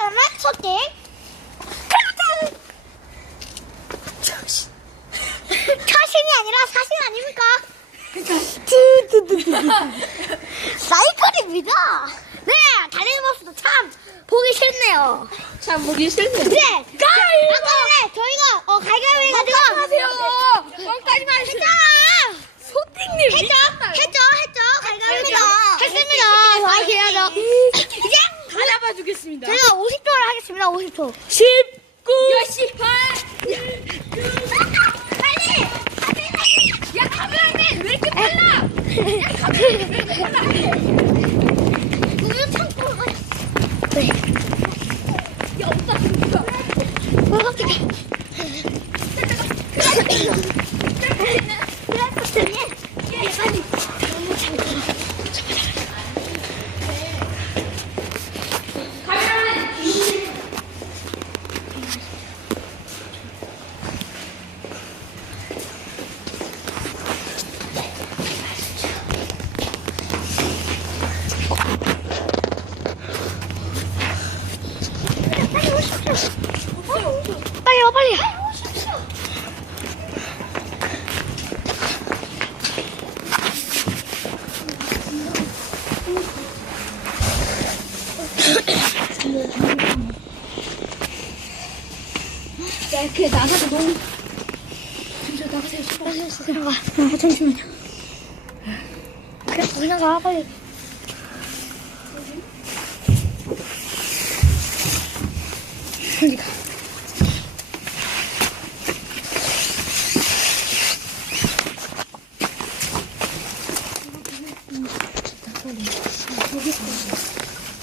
그러면 소띠. 처신이 아니라 사신 아닙니까? 사이클입니다. 네, 달리는 모습도 참 보기 싫네요. 참 보기 싫네. 네, 아까 전에 저희가 어 갈갈이 해가지고 안녕하세요. 뻥까지 마시고. 했잖아. 소띵님 했죠. 갈갈입니다. 했죠. 했습니다. 다시 해야죠. 이제 다 잡아 주겠습니다. 제가 50초를 하겠습니다. 50초. 19. 야, 18. 빨리. 야, 카메라맨 왜 이렇게 빨라? 우유 창고로 가. 네. 야, 오빠 진짜. 어, 깜짝이야. 그랬더니 빨리 우유 창고로. 빨리 와, 빨리. 야, 이렇게 나가서 너무. 진짜 나가세요. 나가서 들어가. 아, 잠시만요. 그래, 그냥 가, 빨리. 빨리 가.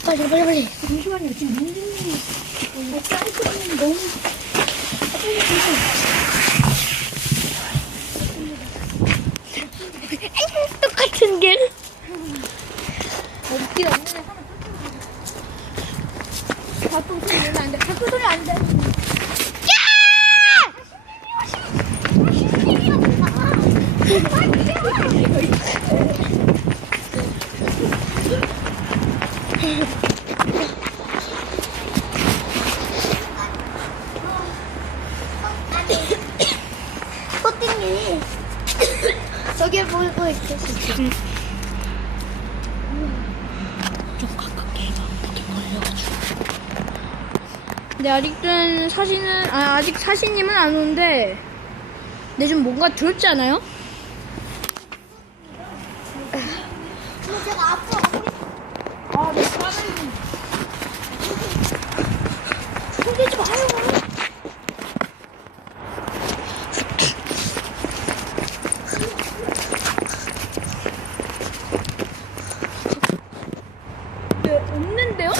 빨리, 빨리, 빨리. 잠시만요. 지금 민준님이. 아, 사이클님 너무. 똑같은 길. 어디 없는 애 하나 가끔 내면 안 돼. 꽃등이 저기 보이고 있어 지금. 좀 가 근데 아직은 사진은 아, 아직 사진님은 안 오는데 근데 좀 뭔가 두렵지 않아요? 아, 네. 네, 없는데요?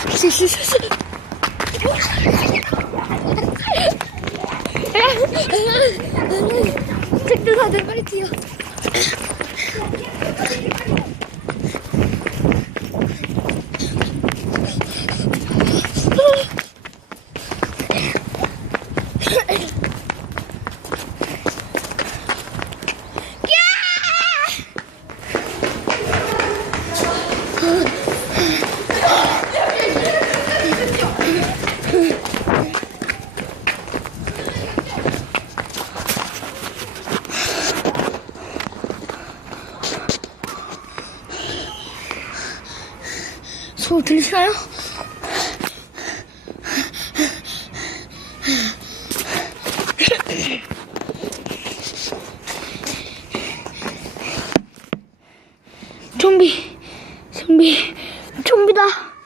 택도 다들 빨리 뛰어. 소 들리시나요? 좀비, 좀비, 좀비다.